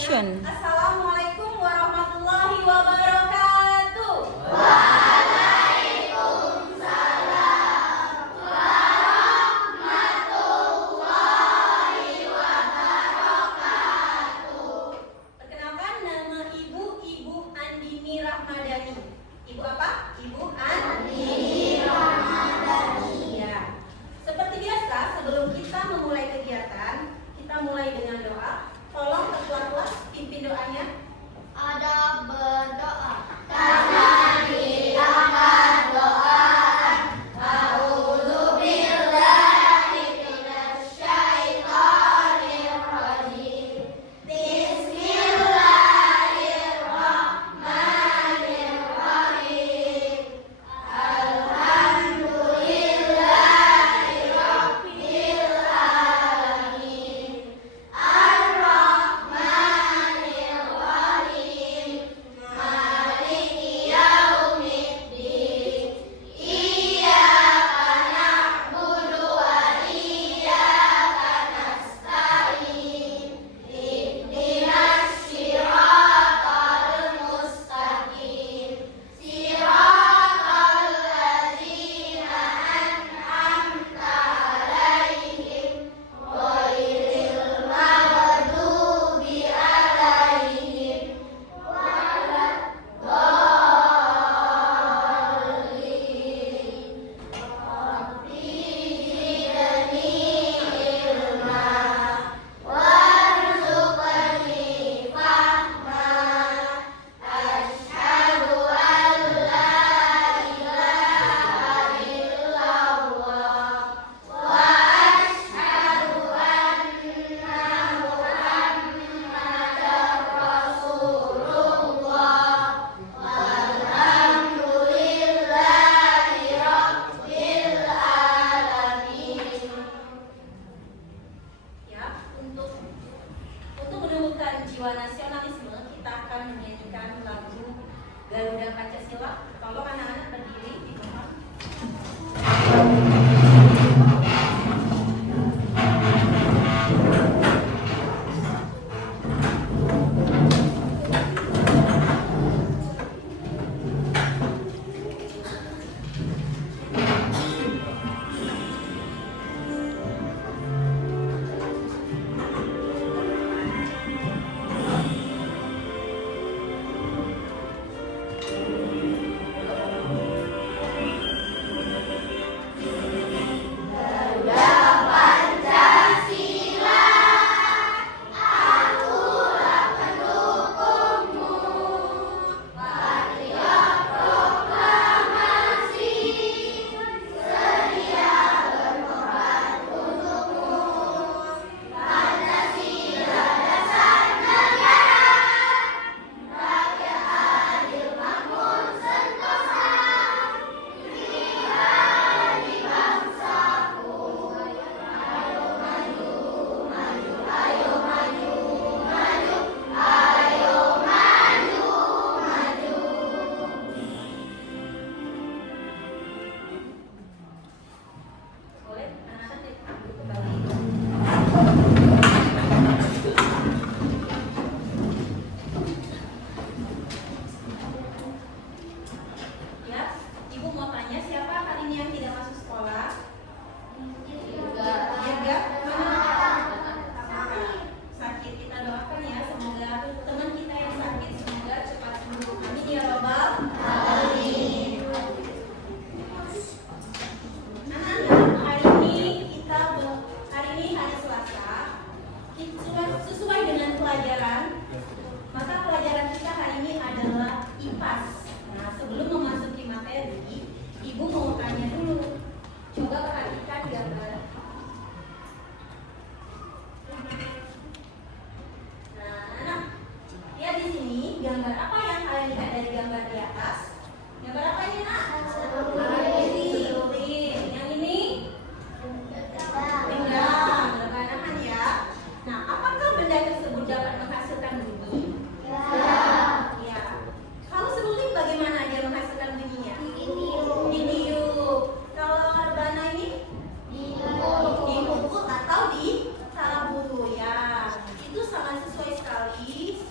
Action. Assalamualaikum warahmatullahi wabarakatuh. Perkenalkan, nama Ibu Andini Rahmadani. Ibu apa? Ibu Andini Rahmadani. Ya. Seperti biasa, sebelum kita memulai kegiatan, kita mulai dengan doa. Tolong ketua kelas pimpin doanya. Ada berdoa. Tangan diangkat doa. A'udzubillahi minasyaitonirrajim. Bismillahirrahmanirrahim. Alhamdulillahi rabbil alamin. Ar-Rahmanir-Rahim. Maliki yaumiddin. Iyyaka na'budu wa iyyaka nasta'in. Ihdinas siratal mustaqim. Siratal ladzina an'amta 'alaihim ghairil maghdubi 'alaihim waladdallin. Rabbi zidni ilma warzuqni fahma. Asyhadu an la ilaha illallah wa asyhadu anna Muhammadar Rasulullah. Walhamdulillahi rabbil alamin. Ya, untuk menumbuhkan jiwa nasionalisme, kita akan menyanyikan lagu Garuda Pancasila. Tolong anak-anak berdiri di bawah.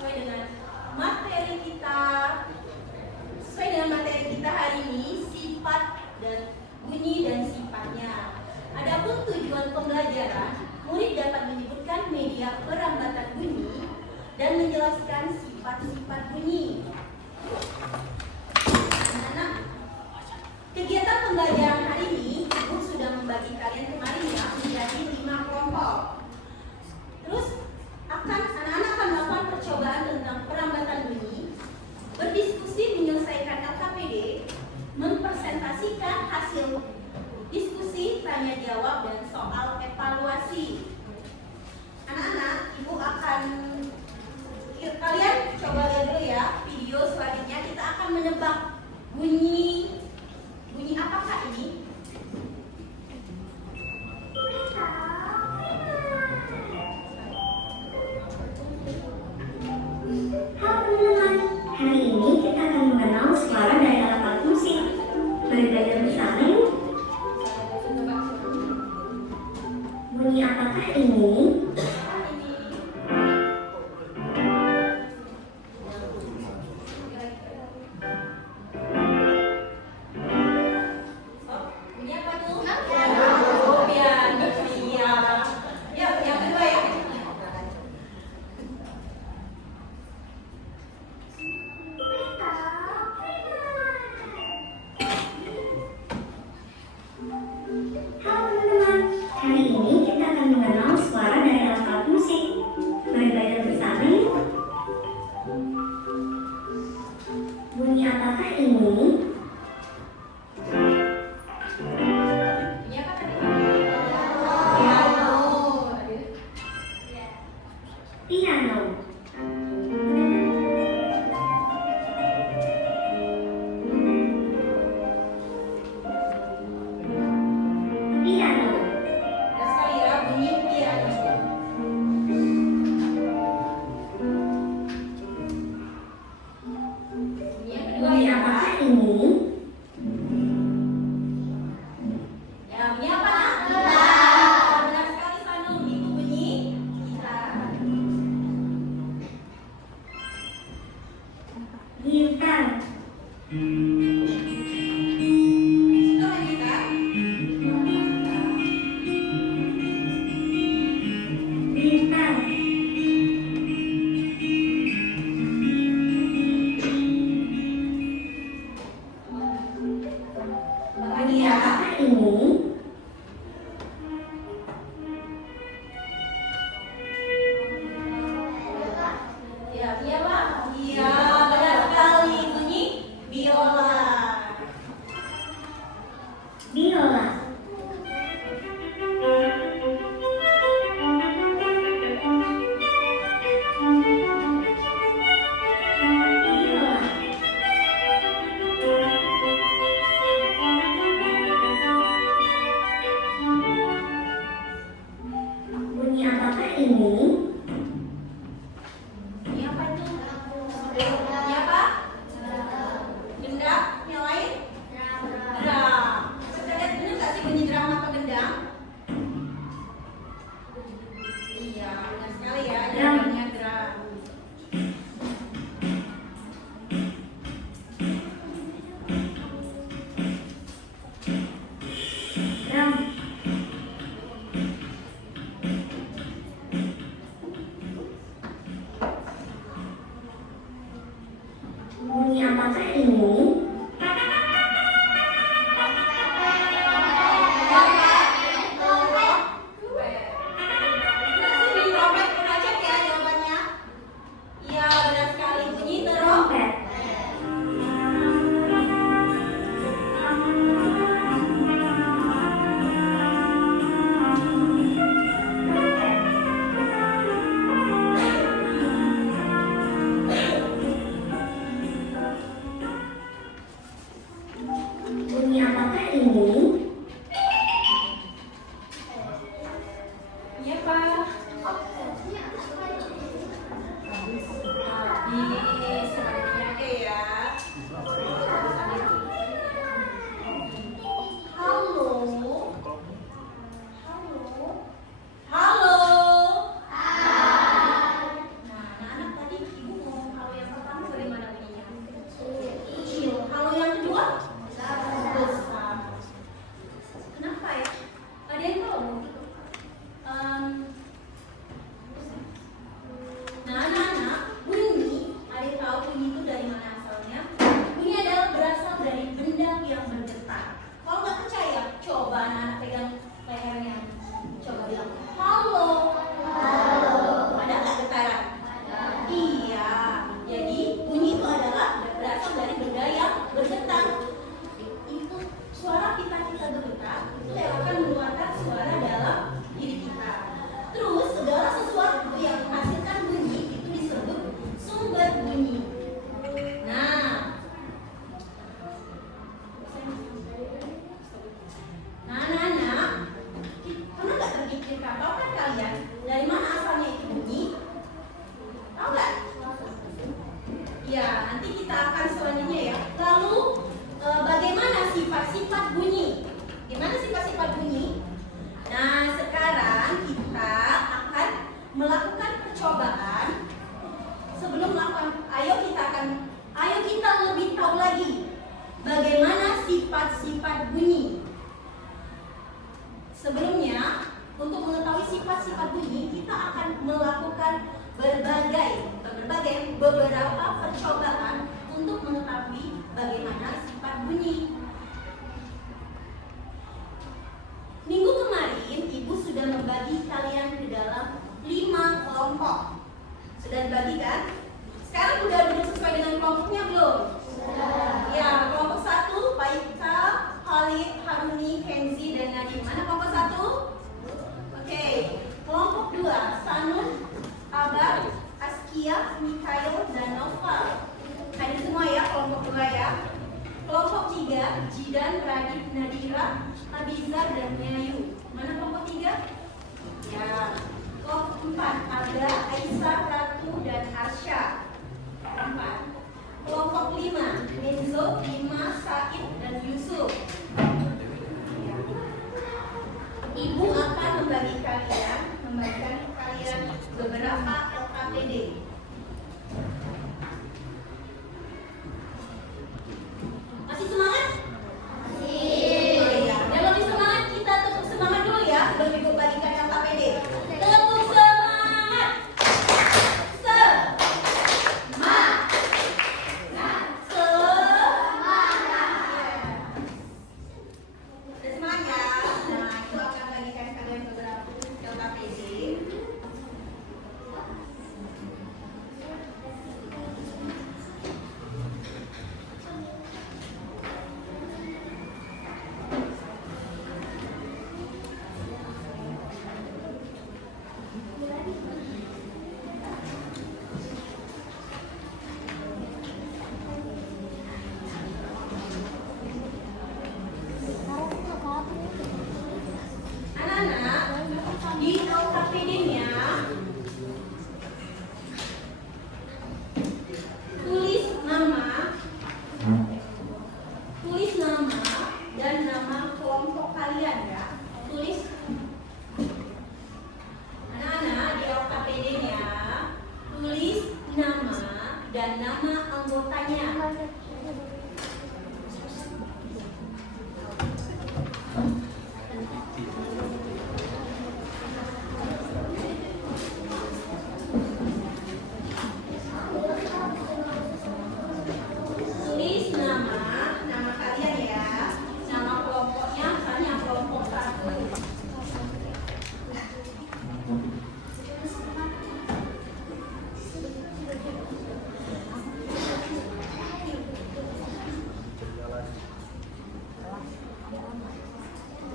sesuai dengan materi kita hari ini, sifat dan bunyi dan sifatnya. Adapun tujuan pembelajaran, murid dapat menyebutkan media perambatan bunyi dan menjelaskan sifat-sifat bunyi. Anak-anak, kegiatan pembelajaran hari ini, Ibu sudah membagi kalian kemarin ya menjadi 5 kelompok. Terus anak-anak akan melakukan percobaan tentang perambatan bunyi, berdiskusi menyelesaikan LKPD, mempresentasikan hasil diskusi, tanya jawab, dan soal evaluasi. Anak-anak, Ibu kalian coba lihat dulu ya video selanjutnya. Kita akan menebak bunyi apakah ini? Halo teman-teman, hari ini kita akan mengenal suara dari alat musik. Mari belajar bersama yuk. Bunyi apakah ini? Bunyi apa tuh? Piano. Iya. Ya, yang kedua ya. Halo teman-teman, hari ini kita akan mengenal suara dari alat musik. Mari belajar bersama yuk. Bunyi apakah ini? Bunyi apa tadi? Piano. Piano. Piano. Ada sekali ya, bunyi piano. Bunyi yang kedua Bunyi ya. apakah ini? Ya, bunyi apa nak? Gitar. Benar sekali Sanum, itu bunyi gitar. Gitar. Itu apa gitar? Gitar. Lagi ya. Apakah ini? Ya, iya Pak. Iya, benar sekali bunyi biola. Biola. Biola. Bunyi apakah ini? Bunyi apa itu? Bunyi apa? Gendang? Yang lain? Drum. Kita lihat benar nggak sih bunyi drum atau gendang? Iya, benar sekali ya. Drum. Jawabannya drum. Drum. Bunyi apakah ini? Trompet. beberapa percobaan untuk mengetahui bagaimana sifat bunyi. Minggu kemarin Ibu sudah membagi kalian ke dalam 5 kelompok. Sudah dibagi kan? Sekarang udah duduk sesuai dengan kelompoknya belum? Sudah. Ya, kelompok 1 Baika, Khalid, Haruni, Kenzi, dan Nadim. Mana kelompok 1? Oke. Kelompok 2 Sanun, Abar, Askia, Mikhail, dan Noval. Hadir semua ya kelompok 2 ya. Kelompok 3 Jidan, Radit, Nadira, Abizar, dan Nyayu. Mana kelompok 3? Ya. Kelompok 4 Ada, Aisyah, Ratu, dan Arsya. 4. Kelompok 5 Enzo, Bima, Said, dan Yusuf. Ya. Ibu akan membagikan kalian beberapa LKPD. Masih semangat? Masih. Yang lebih semangat kita tepuk semangat dulu ya sebelum Ibu bagikan LKPD. Tepuk semangat. Udah semangat ya? Nah, Ibu akan bagikan kalian beberapa LKPD. Anak-anak, di LKPD-nya tulis nama dan nama kelompok kalian ya. Tulis. Anak-anak, di LKPD-nya tulis nama dan nama anggotanya. Tulis nama kalian ya, nama kelompoknya, misalnya kelompok 1.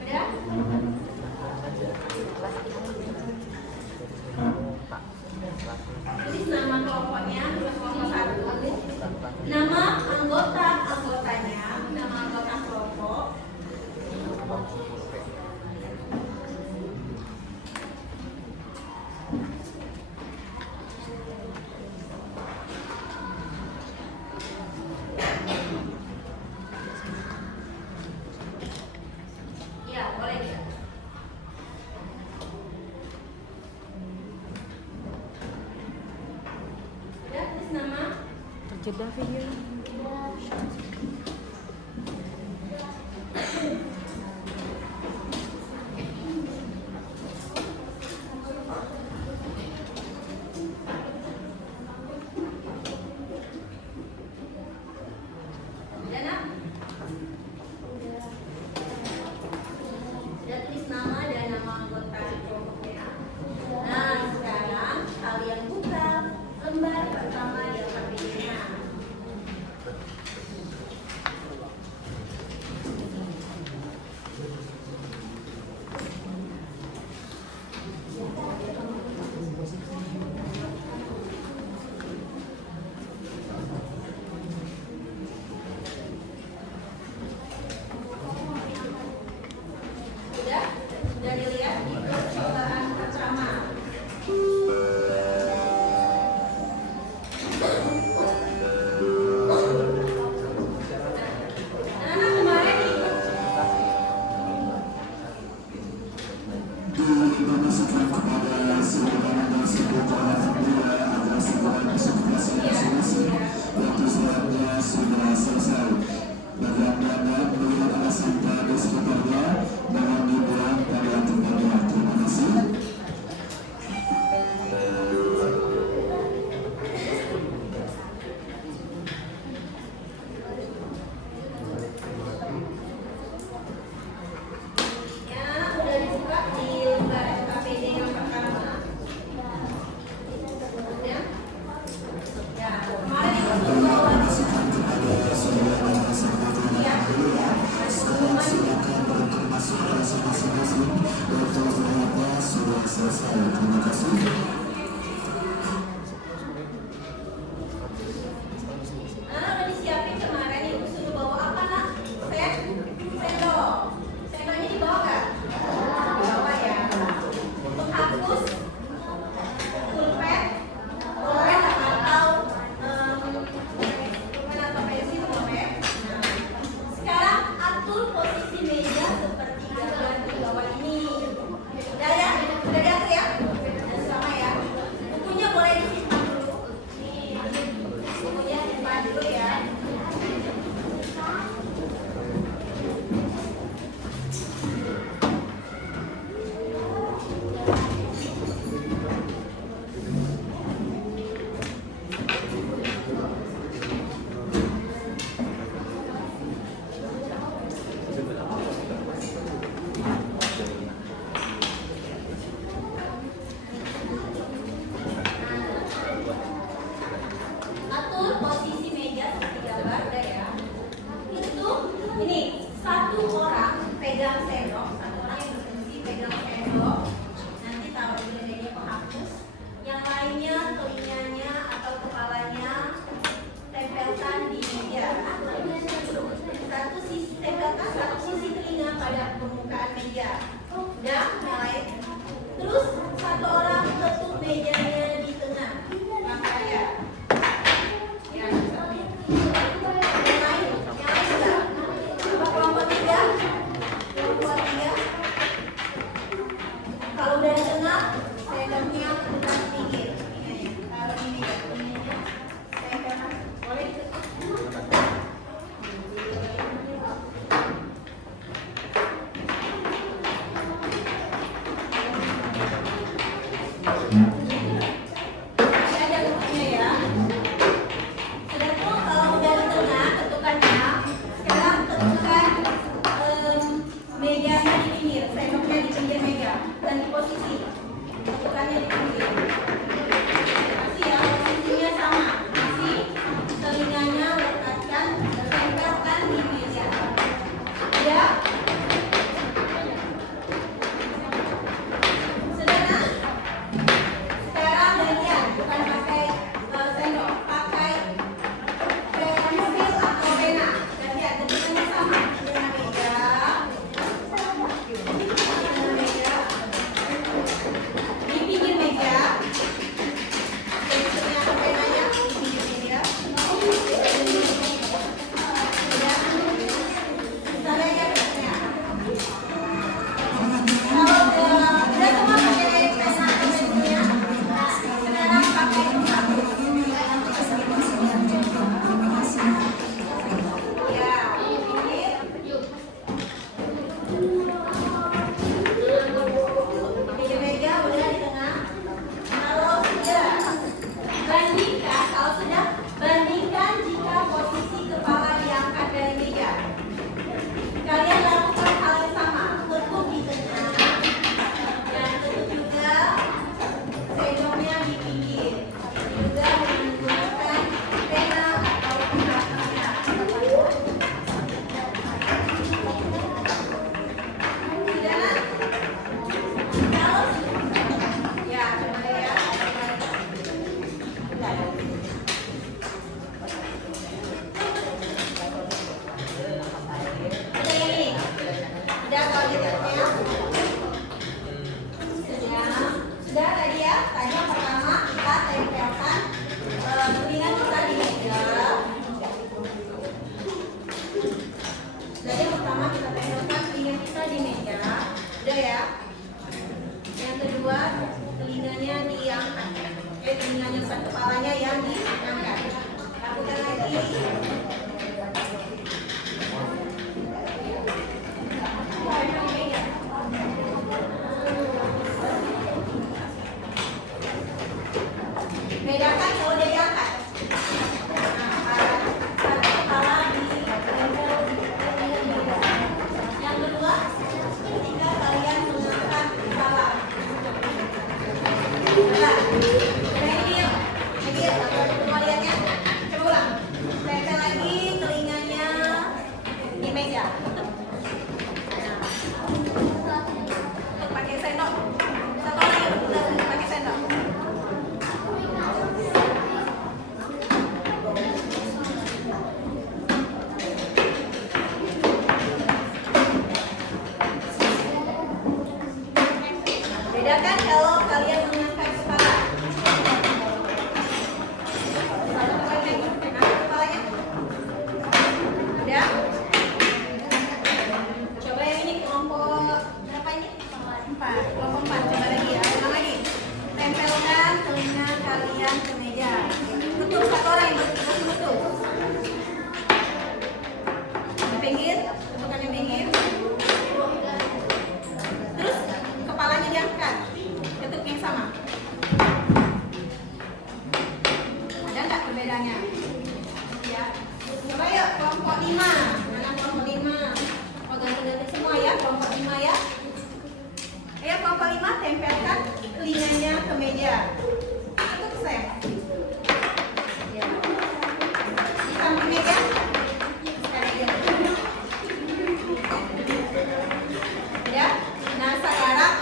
Udah? Tulis nama kelompoknya, kelompok 1. Nama anggotanya, nama anggota kelompok. Ya, boleh ya. Udah tulis nama. Terjeda video. Udah nak? Sudah tulis nama dan nama anggota kelompoknya. Nah, sekarang kalian buka lembar pertama di LKPD-nya. Tekan lagi. Bedakan kalau dia diangkat. Kepala ditempel di meja. Yang kedua, ketika kalian mengangkat kepala. Nah, ini yuk. Lagi ya, coba lihatnya. Coba ulang. Tempel lagi telinganya di meja. Untuk pakai sendok. Satu lagi, udah pakai sendok. Bedakan kalau kalian mengangkat kepala. Angkat kepalanya. Udah? Coba yang ini kelompok berapa ini? 4. Kelompok 4. Coba lagi ya. Ulang lagi. Tempelkan telinga kalian ke meja. Tutup satu orang yang betul. Di pinggir, tutupkan yang pinggir. Terus kepalanya diangkat, ketuk yang sama. Ada nggak perbedaannya? Ya. Coba yuk kelompok 5. Mana kelompok 5? Oh, ganti-ganti semua ya, kelompok 5 ya. Ayo kelompok 5 tempelkan telinganya ke meja. Ketuk saya. Ya. Di samping meja. Sekarang aja. Ya. Nah, sekarang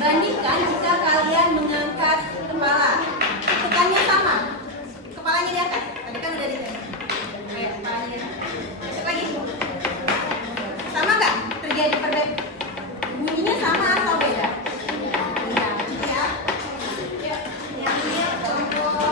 bandingkan jika kalian mengangkat kepala. Tekannya sama. Kepalanya diangkat. Tadi kan udah ditekan. Ayo, kepalanya diangkat. Ketuk lagi. Sama nggak terjadi perbedaan? Bunyinya sama atau beda? Beda. Ya. Yuk, yang ini kelompok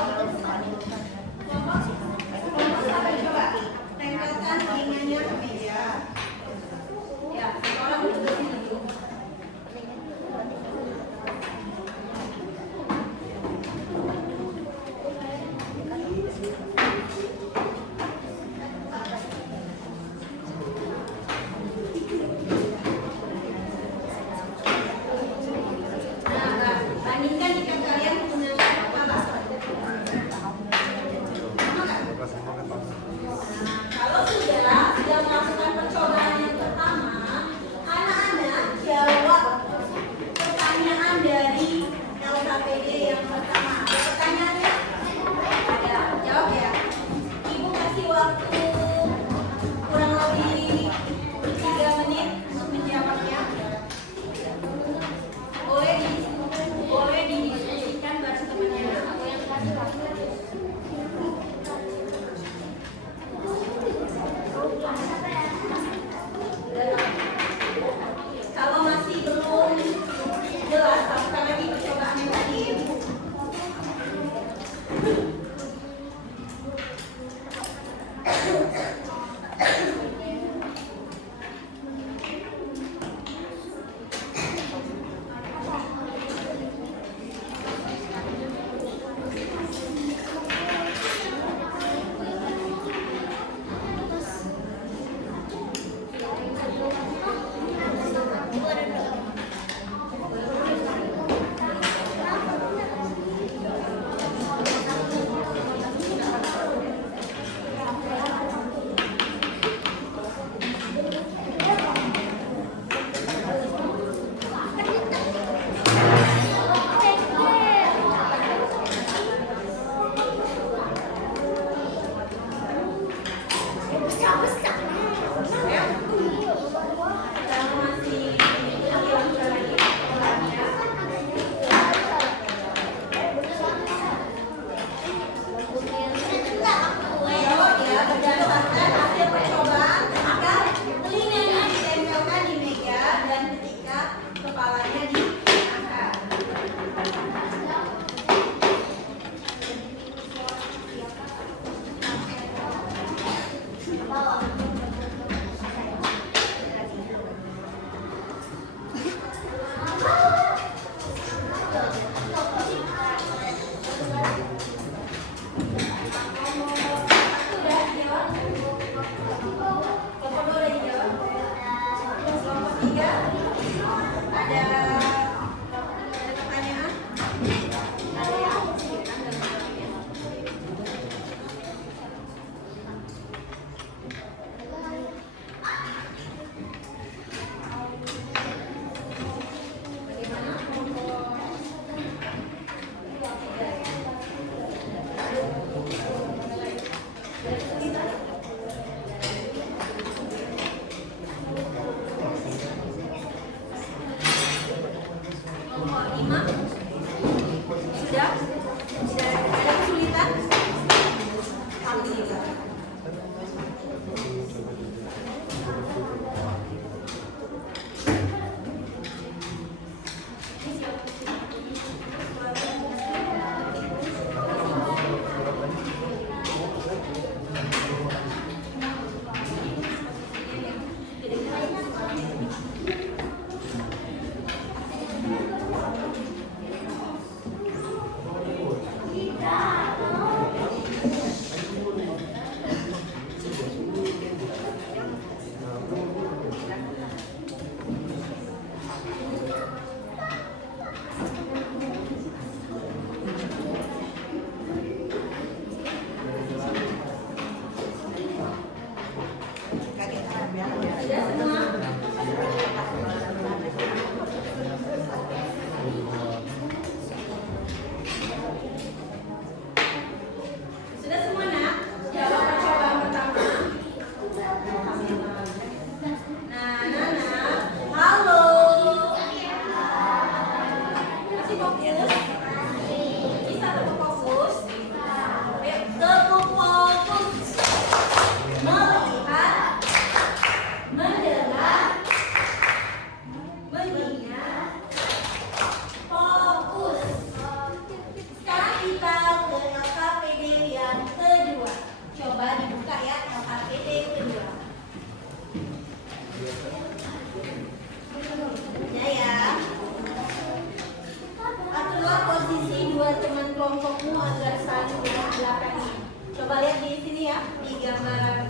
gambaran.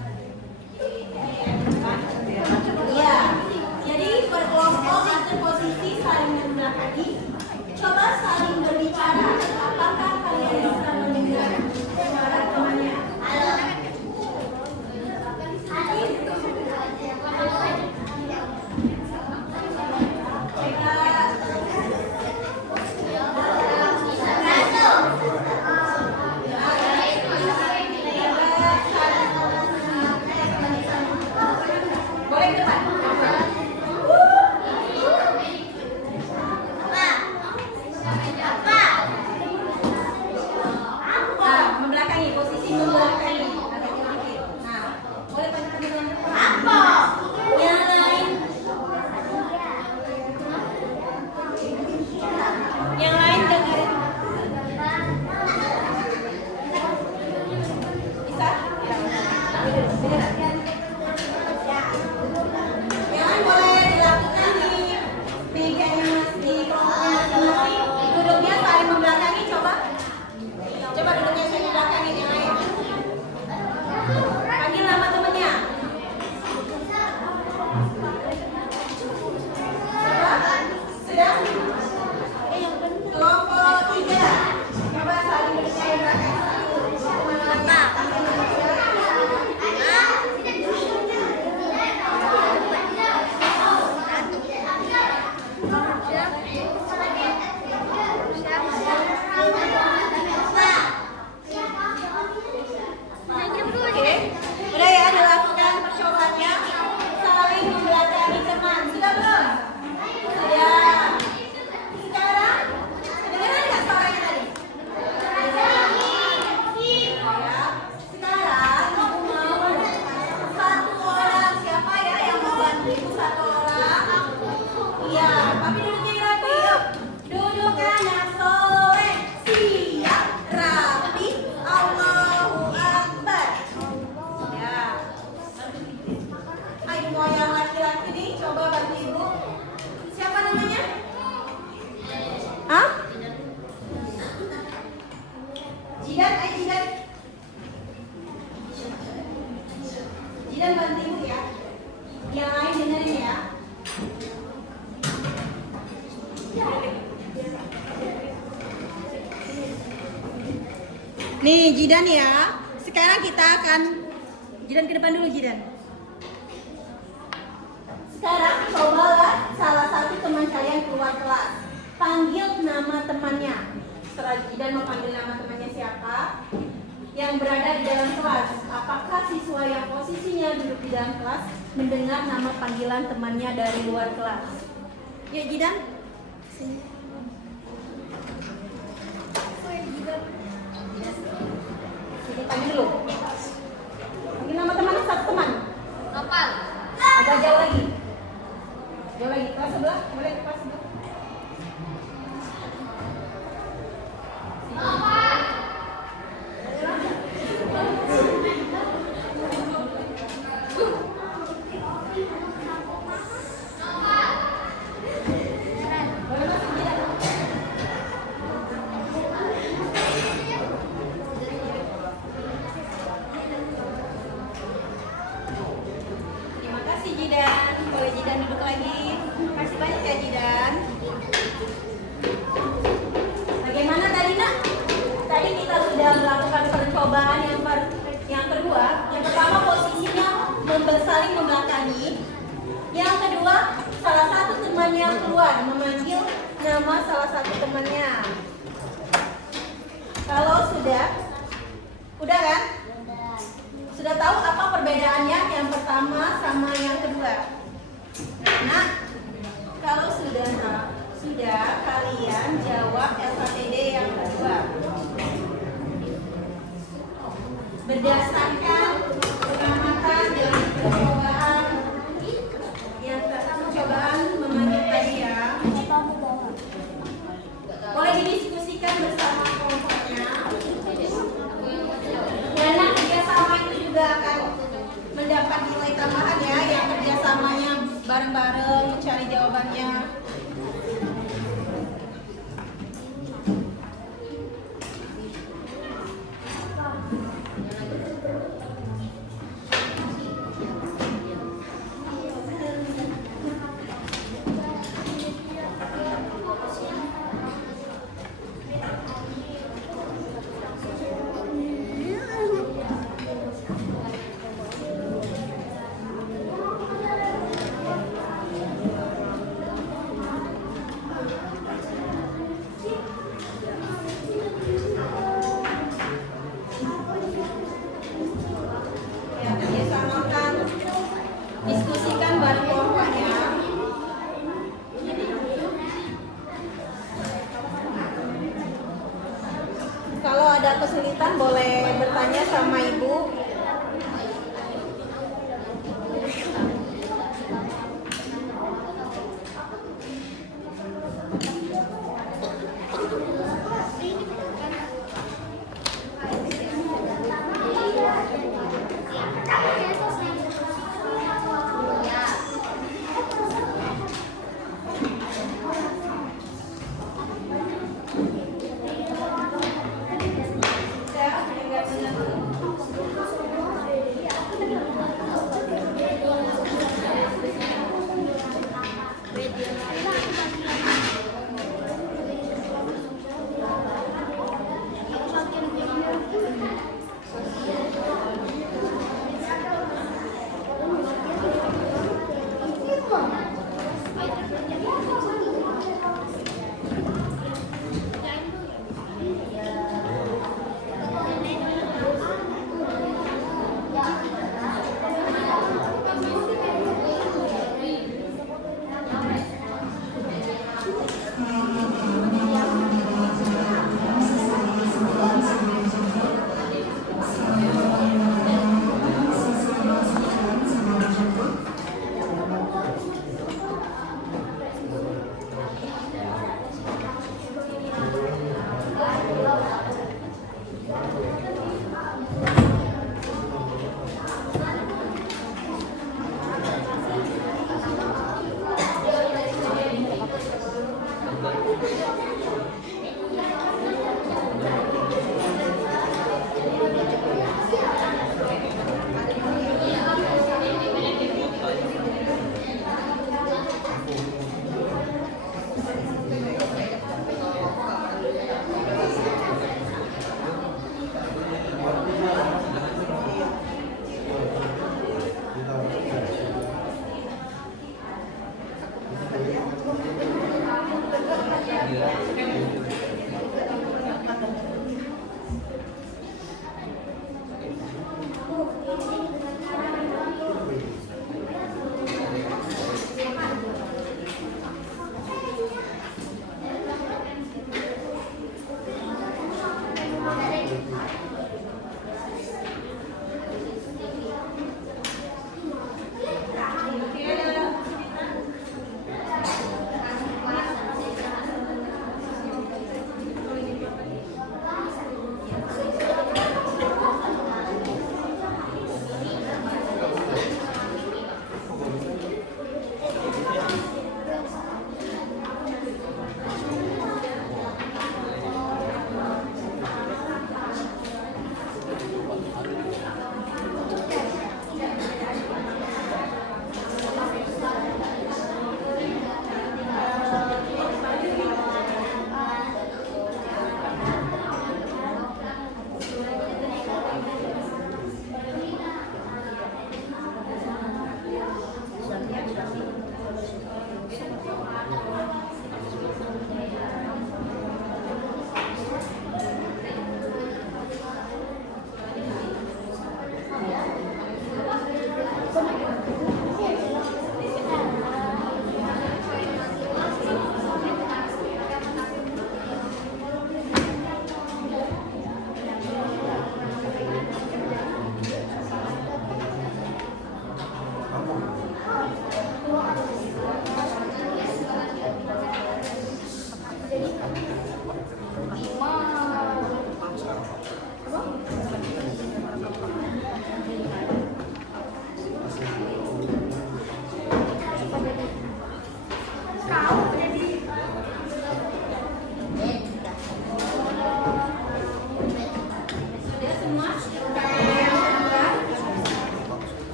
Ya, jadi berkelompok atau posisi saling membelakangi. Coba saling berbicara. Apakah kalian bisa mendengar suara temannya? Halo. Boleh ke depan. Nah, membelakangi, posisi membelakangi. Agak sedikit. Nah, boleh panjang tangan. Apa? Yang lain. Yang lain dengerin. Bisa? Yang lain boleh dilakukan di mejanya di kelompoknya masing-masing. Duduknya saling membelakangi, coba. Coba duduknya saling membelakangi yang lain. Panggil nama temannya. Coba. Sudah? Kelompok 3. Coba saling membelakangi. Oke, udah ya dilakukan percobaannya saling membelakangi teman. Sudah belum? Sudah. Sekarang dengeran nggak suaranya tadi? Ya. Sekarang aku mau satu orang, siapa ya yang mau bantu ibu satu orang? Iya, tapi duduknya rapi yuk. Duduk kanan soleh, siap, rapi, Allahu Akbar. Ya. Ayo mau yang laki-laki nih, coba bantu ibu. Siapa namanya? Hah? Jidan, ayo Jidan. Jidan bantu ibu ya. Yang lain dengerin ya. Nih Jidan ya. Sekarang kita akan Jidan ke depan dulu Jidan. Sekarang cobalah salah satu teman kalian keluar kelas. Panggil nama temannya. Setelah Jidan mau panggil nama temannya siapa yang berada di dalam kelas. Apakah siswa yang posisinya duduk di dalam kelas mendengar nama panggilan temannya dari luar kelas? Ya Jidan. Sini. Sini panggil dulu. Panggil nama temannya satu teman. Nopal. Agak jauh lagi. Jauh lagi. Kelas sebelah. Boleh ke kelas sebelah. Terima kasih Jidan. Boleh Jidan duduk lagi. Terima kasih banyak ya Jidan. Bagaimana tadi nak? Tadi kita sudah melakukan percobaan yang kedua. Yang pertama posisinya saling membelakangi. Yang kedua salah satu temannya keluar memanggil nama salah satu temannya. Kalau sudah kan? Sudah tahu apa perbedaannya yang pertama sama yang kedua? Nah, kalau sudah kalian jawab LKTD yang kedua. Berdasarkan pengamatan dari percobaan memanggil tadi ya. Boleh didiskusikan bersama kelompoknya. Karena kerjasama itu juga akan mendapat nilai tambahan ya, yang kerjasamanya bareng-bareng mencari jawabannya. Diskusikan bareng kelompoknya. Kalau ada kesulitan boleh bertanya sama ibu.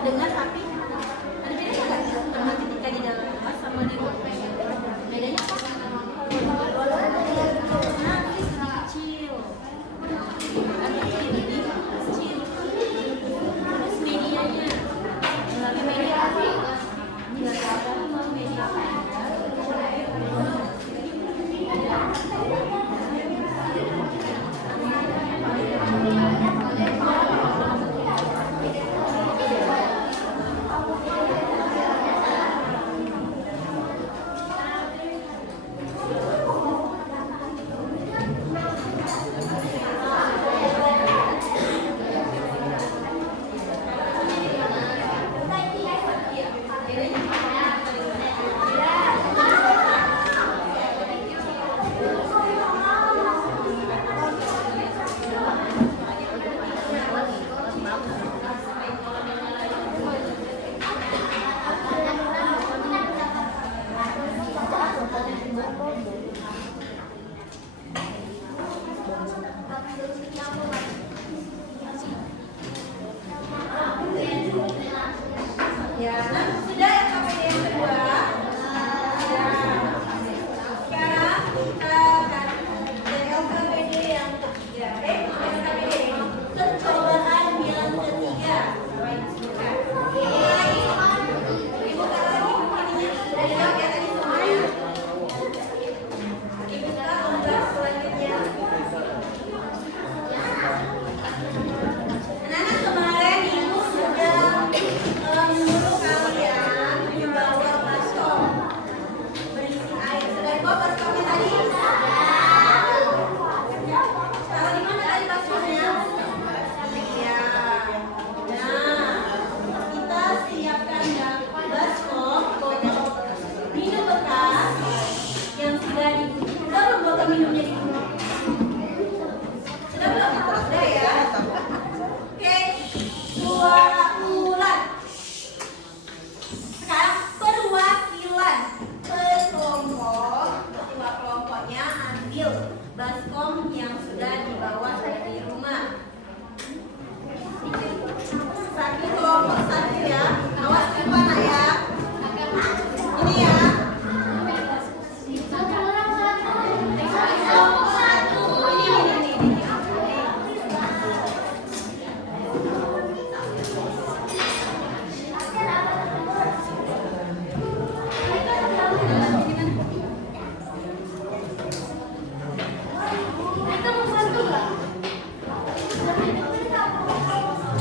terdengar tapi ada bedanya nggak sama ketika di dalam kelas sama di luar? Bedanya apa? Nah, ini kecil. Ada kecil, terus medianya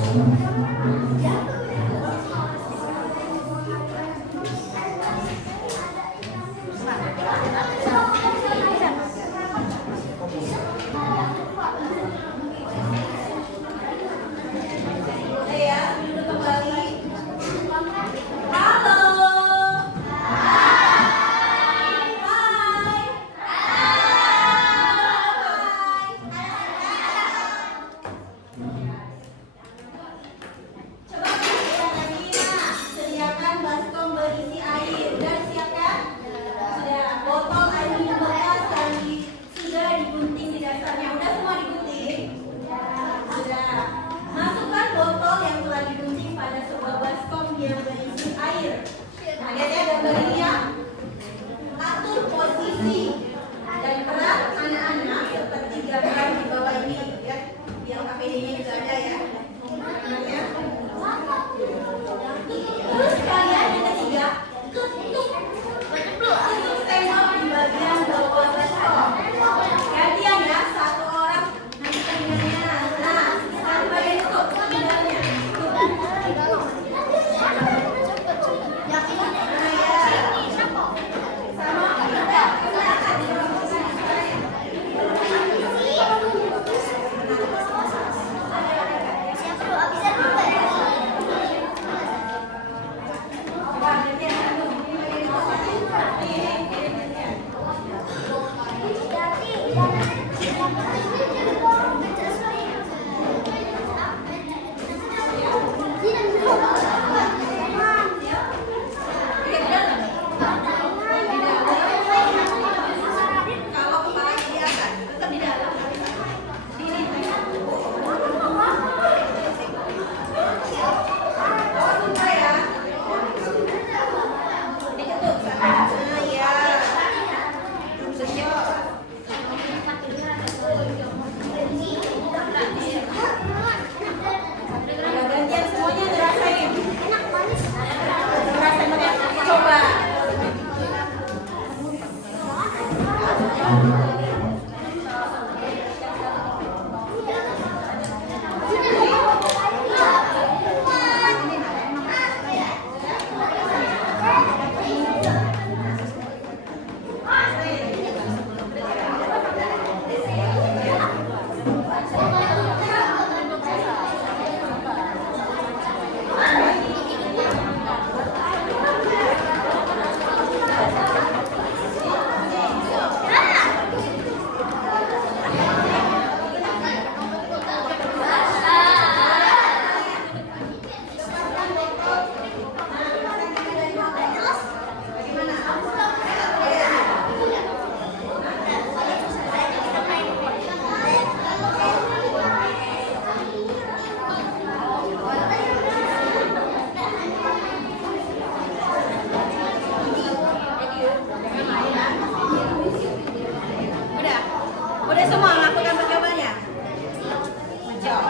Boleh ya, duduk kembali. Halo. Hai. Coba kita lagi, nah, sediakan baskom berisi air dan siapkan sudah botol air minum bekas dan sudah digunting di dasarnya. Udah semua digunting? Sudah. Masukkan botol yang telah digunting pada sebuah baskom yang berisi air. Nah, lihat ya gambar ini ya. Atur posisi dan peran anak-anak seperti gambar di bawah ini ya. Biar KPD-nya juga ada ya. Ya. Terus kalian yang ketiga tutup tembok di bagian bawah baskom. Gantian ya, satu orang nanti pinggirnya. Nah, satu bagian tutup pinggirnya. Kalau kepala di atas, tetap di dalam. Sini. Awas lupa ya. Diketuk sana. Nah, iya. Senyum. Udah gantian semuanya ngerasain. Ngerasain banget. Coba. Udah semua lakukan percobaannya. Coba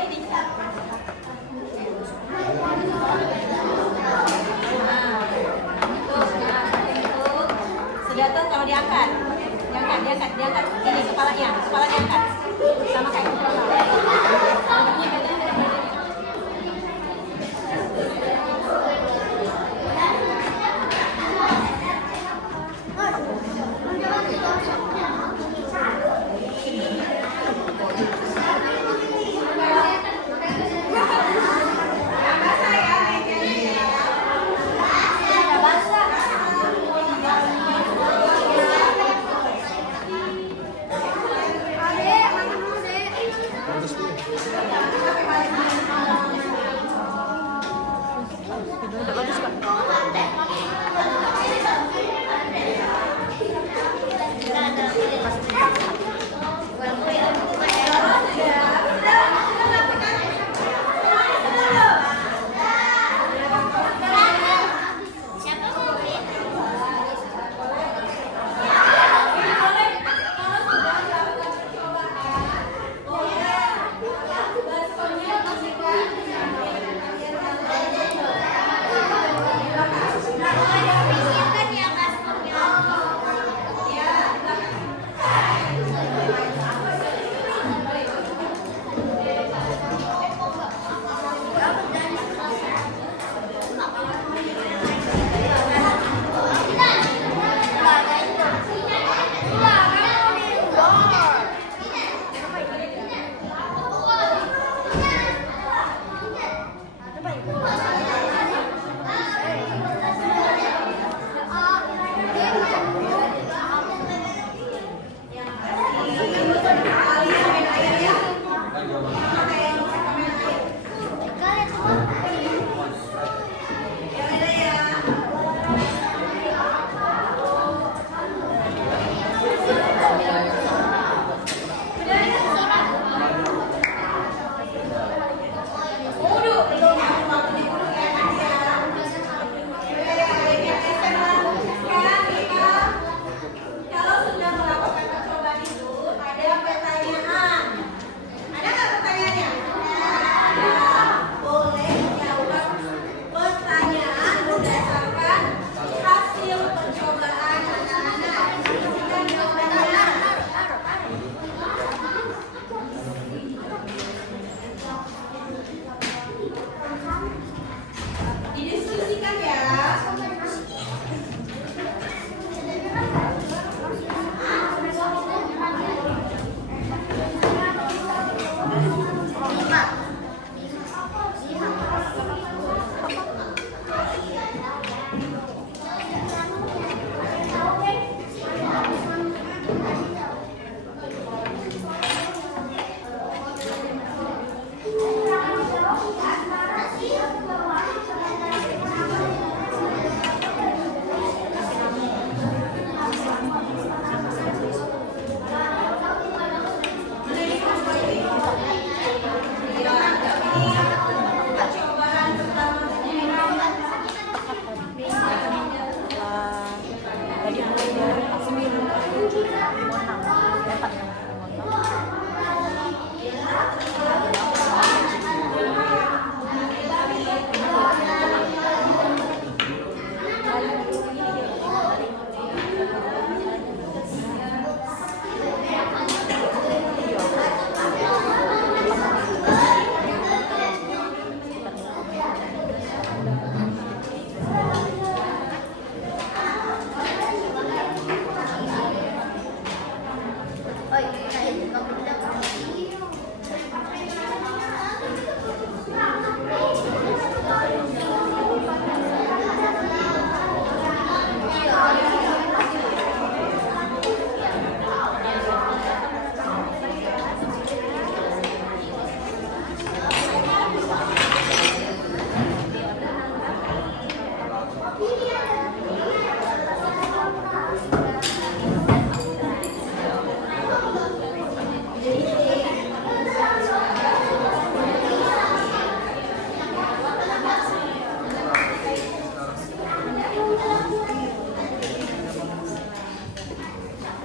ini. Sudah tuh kalau diangkat. Diangkat ini kepalanya diangkat. Sama kayak kepala.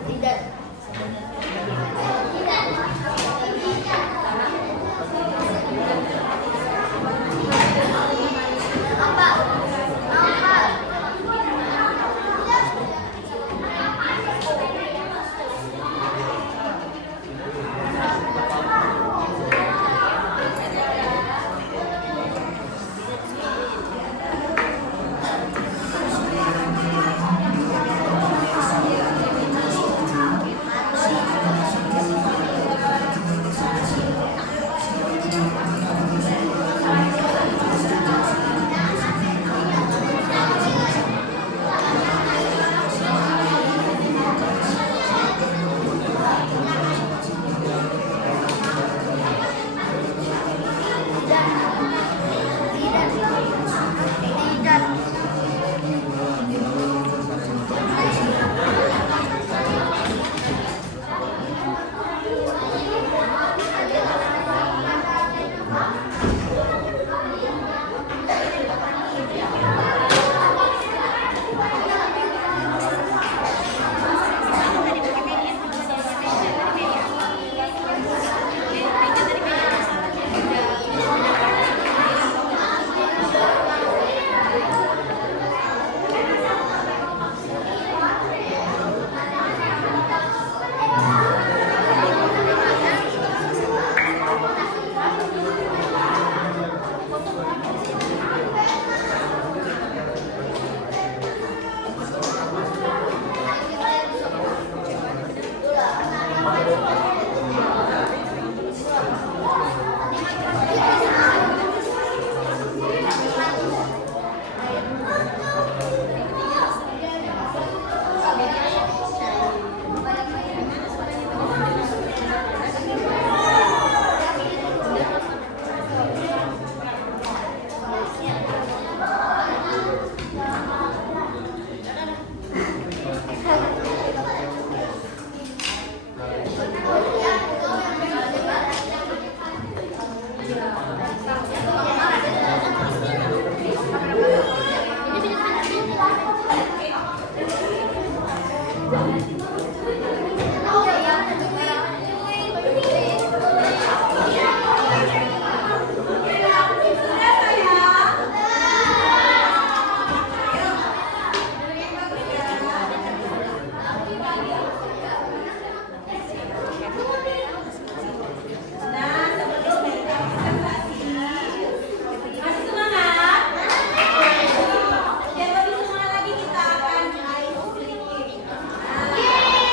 Tidak. Biar lebih semangat lagi kita akan mulai sedikit. Nah,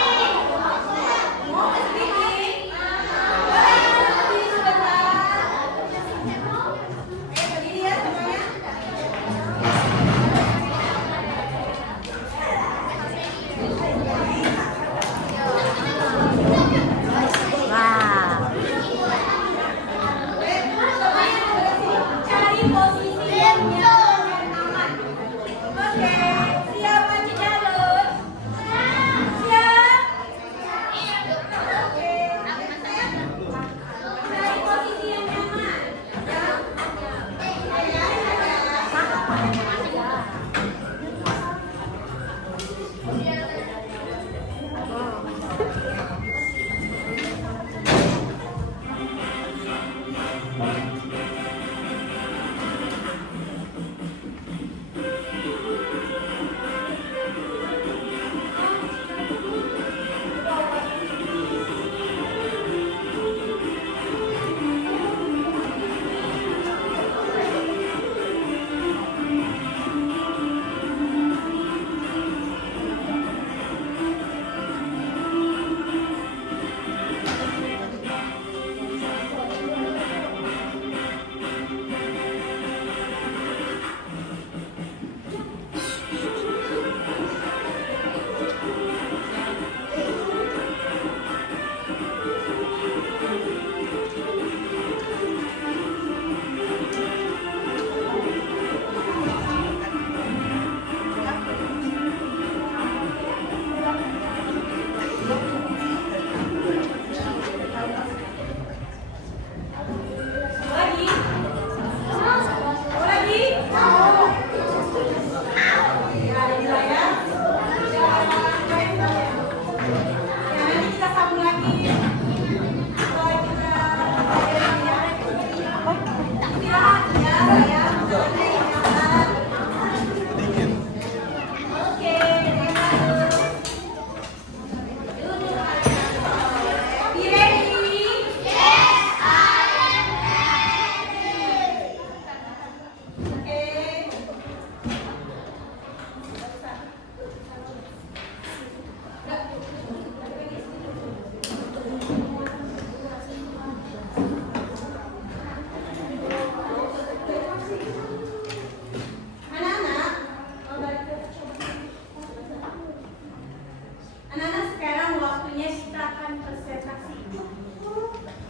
menyertakan presentasi.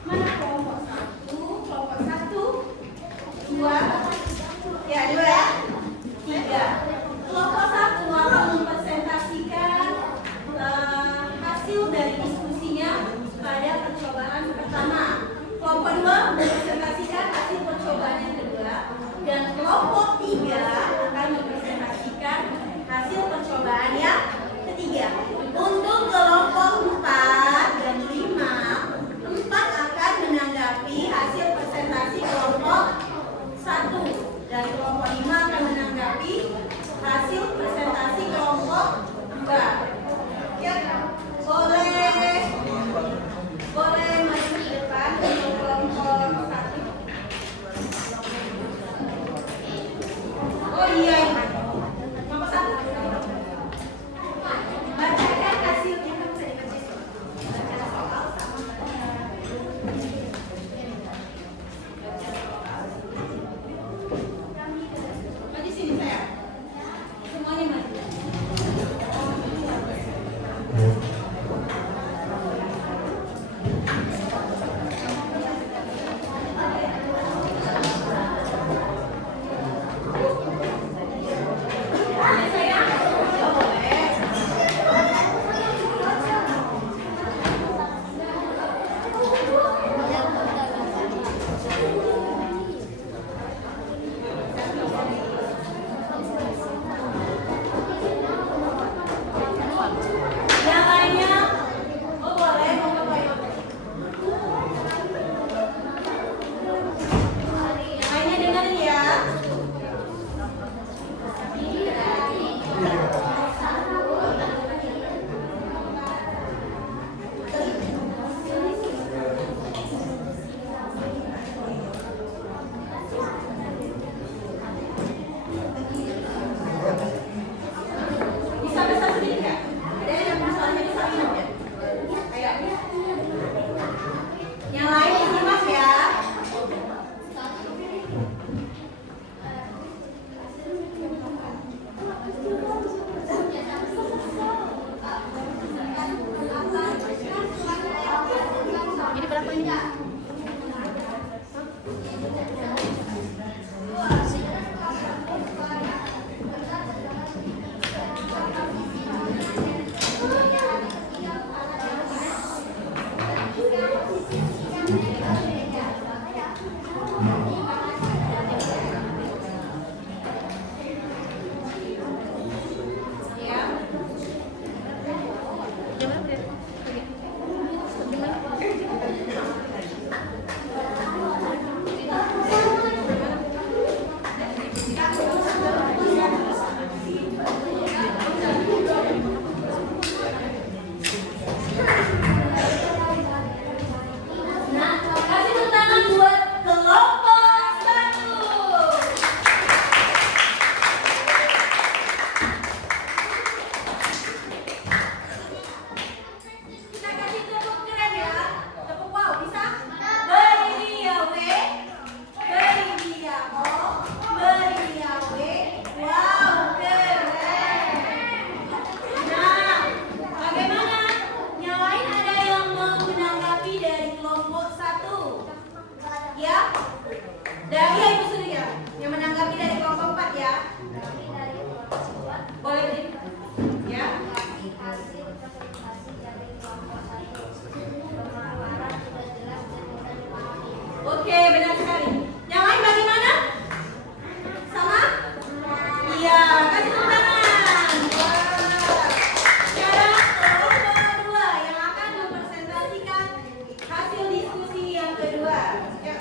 Mana kelompok 1? Kelompok 1, 2, ya 2 ya, 3. Kelompok 1 akan mempresentasikan hasil dari diskusinya pada percobaan pertama. Kelompok 2 mempresentasikan hasil percobaan yang kedua, dan kelompok 3 akan mempresentasikan hasil percobaan yang ketiga. Untuk kelompok 4 dan 5, 4 akan menanggapi hasil presentasi kelompok 1 dan kelompok 5 akan menanggapi hasil presentasi kelompok 2. Ya, boleh maju ke depan untuk kelompok 1. Oh iya, kelompok 1. Bacakan hasilnya, kamu bisa dibaca. Baca soal sama. Maju sini saya. Semuanya maju. Yang lainnya, oh boleh, mau ngapain? Lainnya dengerin ya. Bisa besar sedikit nggak? Ada yang masalahnya bisa minum ya? Ayo. Yang lain disimak ya. Ini berapa ini? Ya. Nah, kasih tepuk tangan buat kelompok 1. Kita kasih tepuk keren ya. Tepuk wow, bisa? Beri dia W, beri dia O, beri dia W. Wow, keren. Nah, bagaimana? Yang lain ada yang mau menanggapi dari kelompok 1? Ya? Dari Ibu Suri ya? Yang menanggapi dari kelompok 4 ya? Boleh beri? Ya? Oke, benar sekali. Yang lain bagaimana? Sama? Iya, kasih tepuk tangan. Wah. Sekarang kelompok 2 yang akan mempresentasikan hasil diskusi yang kedua. Ya.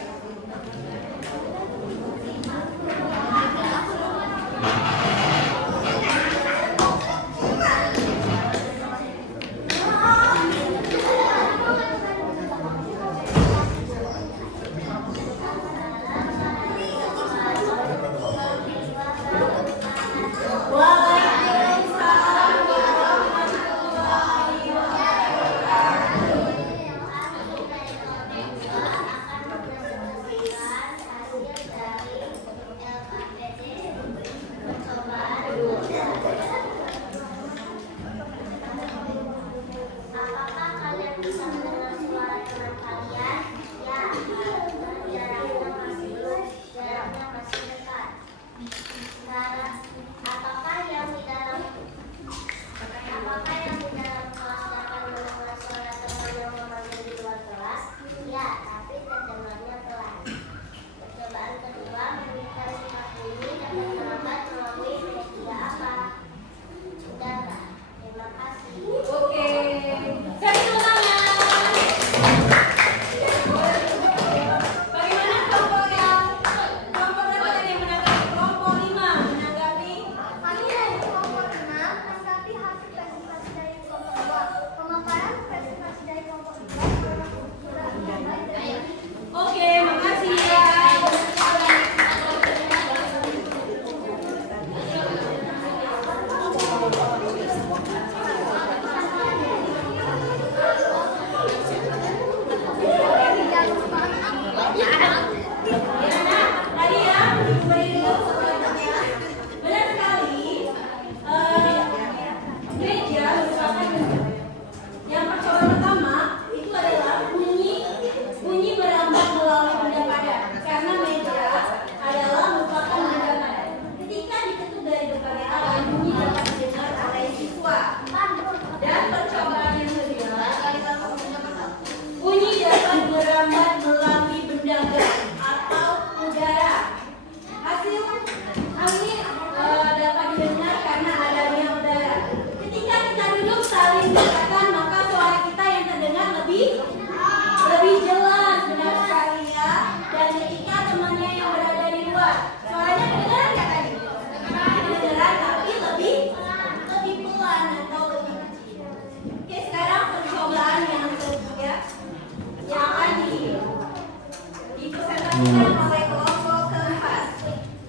dilanjutkan oleh kelompok keempat.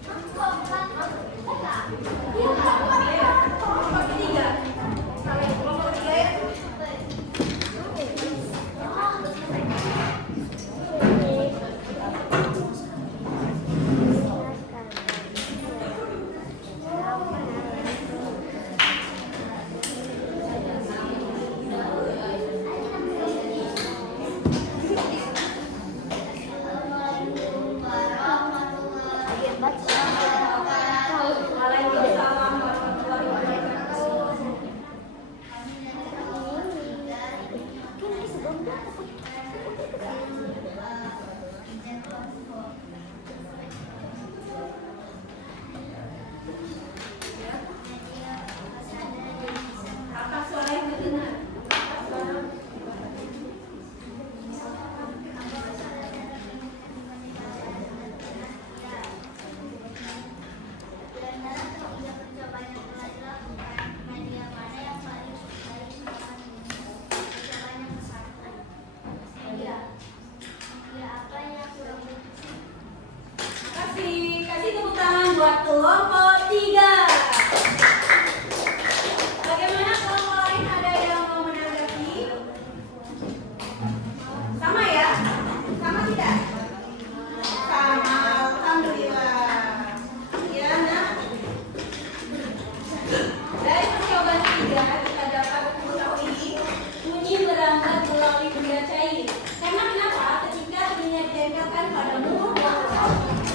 Kelompok ketiga. Kelompok ketiga ya. Waalaikumsalam warahmatullahi wabarakatuh. Apa suara yang terdengar? Apa suara? Kasih tepuk tangan buat kelompok 3. Bagaimana kelompok lain, ada yang mau menanggapi? Sama ya? Sama tidak? Sama, alhamdulillah. Ya, nah. Dari percobaan 3 kita dapat mengetahui bunyi merambat melalui benda cair. Karena kenapa? Ketika bunyinya ditempelkan pada mulut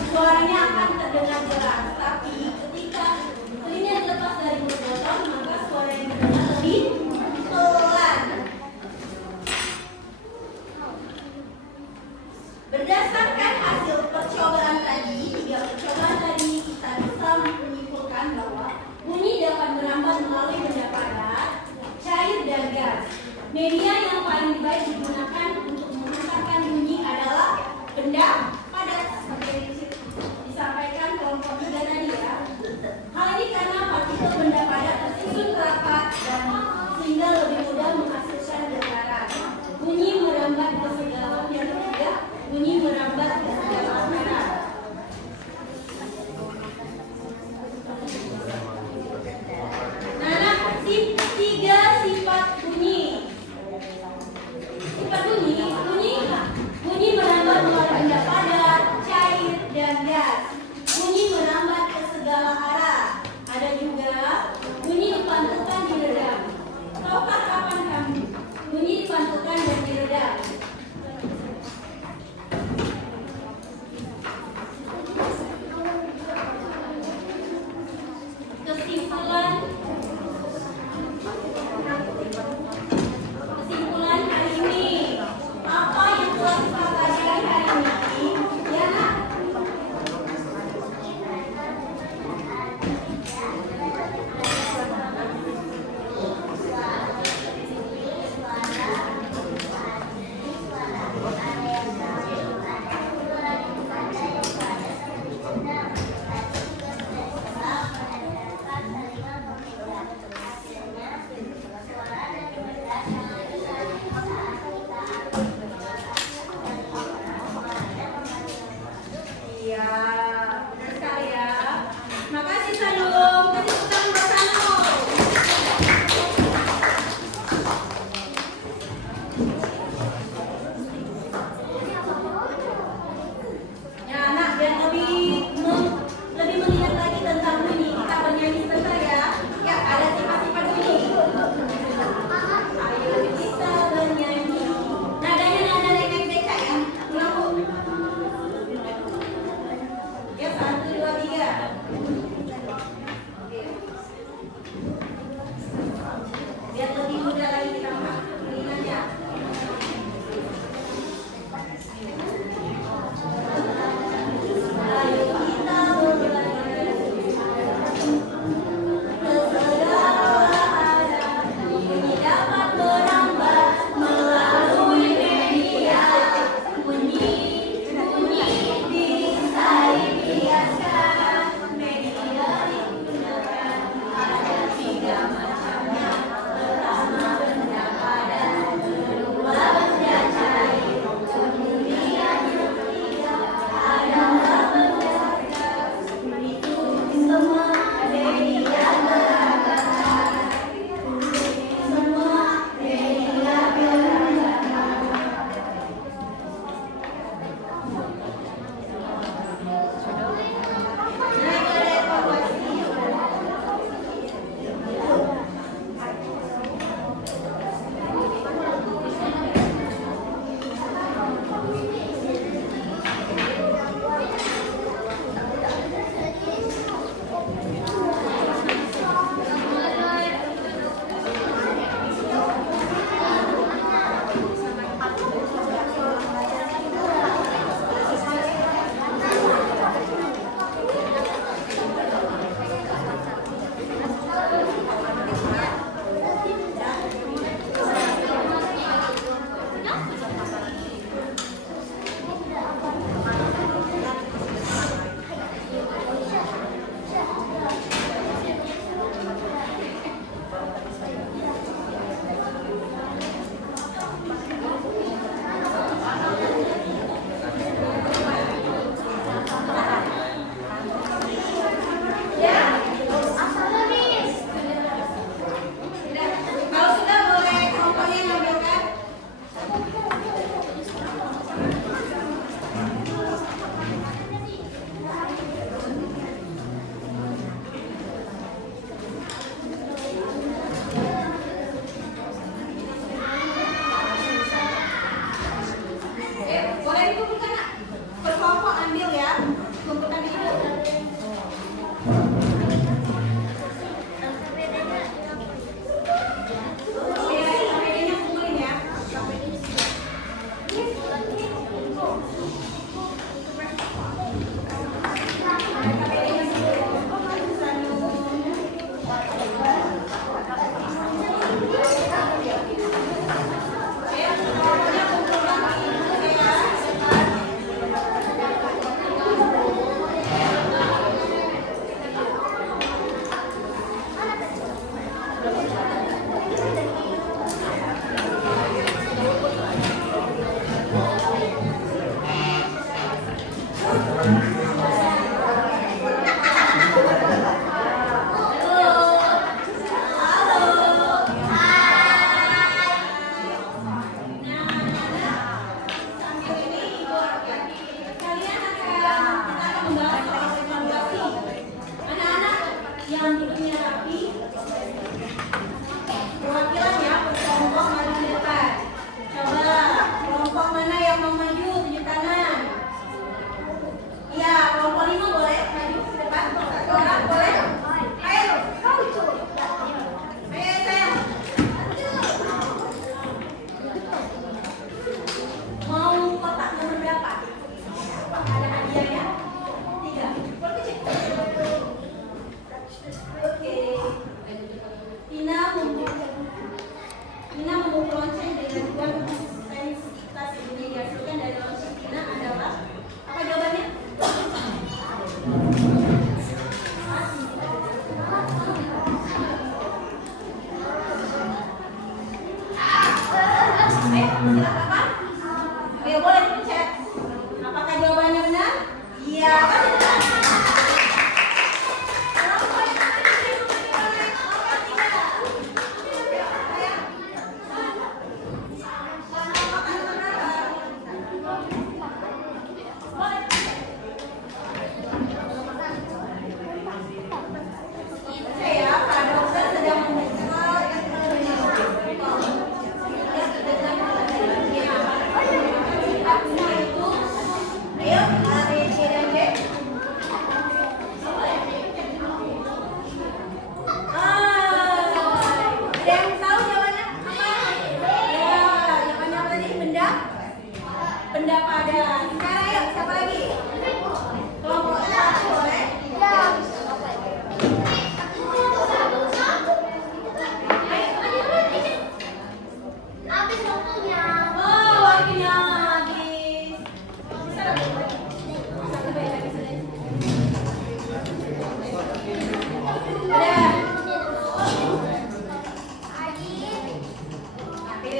suaranya akan terdengar jelas, tapi ketika telinga dilepas dari mulut botol, maka suara yang terdengar lebih pelan. Berdasarkan hasil percobaan tadi, 3 percobaan tadi, kita bisa menyimpulkan bahwa bunyi dapat merambat melalui benda padat, cair, dan gas. Media yang paling baik digunakan untuk menghantarkan bunyi adalah benda padat, seperti yang disampaikan kelompok 3 tadi ya. Hal ini karena partikel benda padat tersusun rapat dan sehingga lebih mudah menghasilkan getaran. Bunyi merambat ke segala, yang ketiga, bunyi merambat ke segala arah. Nah, 3 sifat bunyi. Sifat bunyi merambat melalui benda padat.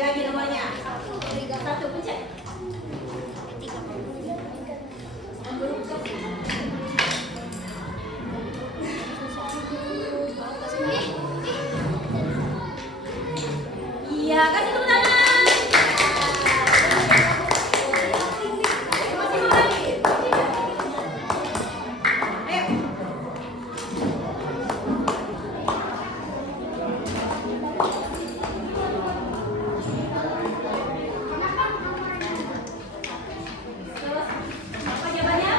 Bagi nomornya. Satu pencet. Iya, kasih tepuk tangan. Masih mau lagi? Ayo. Apa jawabannya?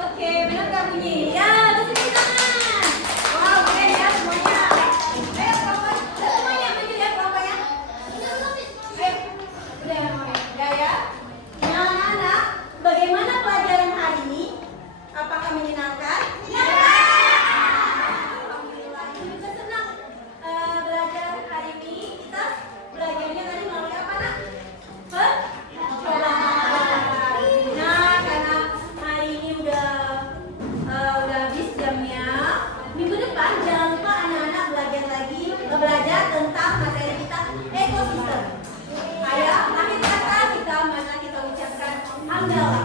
Oke, benar nggak bunyi? Ya, kasih tepuk tangan. Wow, keren ya semuanya. Ayo, kelompok semuanya maju ya kelompoknya. Ayo, udah ya. Nah, anak-anak, bagaimana pelajaran hari ini? Apakah menyenangkan? Ya. Alhamdulillah, kita senang belajar hari ini. Kita belajarnya tadi melalui apa, Nak? Nah, karena hari ini udah habis jamnya. Minggu depan jangan lupa anak-anak belajar tentang materi kita ekosistem. Ayo, akhir kata kita ucapkan hamdalah.